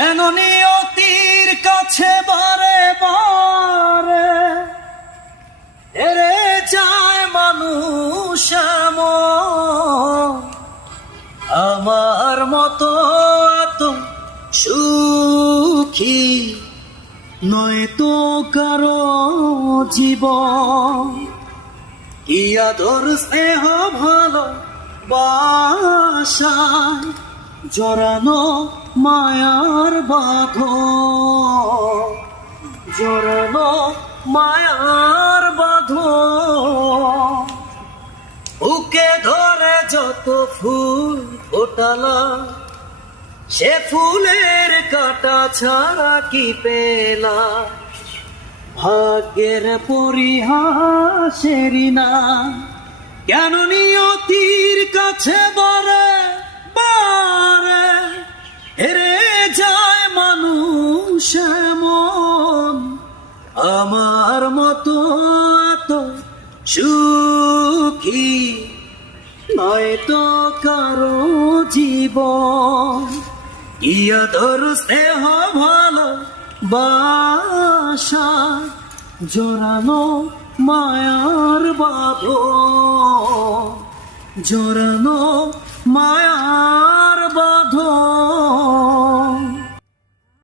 কেন নিয়তির কাছে বারে বারে হেরে যায় মানুষ এমন? আমার মতো এত সুখী নয় তো কারো জীবন। কি আদর স্নেহ ভালো বাসায় জড়ানো মায়ার বাঁধন, জড়ানো মায়ার বাঁধন। বুকে ধরে যত ফুল ফোটালা সে ফুলের কাটা ছাড়া কি পেলা? ভাগ্যের পরিহাসেরই না। কেন নিয়তির কাছে বারে বারে হেরে যায় মানুষ এমন? আমার মতো এত সুখী নয় তো কারো জীবন। কি আদর স্নেহ ভালো বাসা জড়ানো মায়ার বাঁধন, জড়ানো মায়া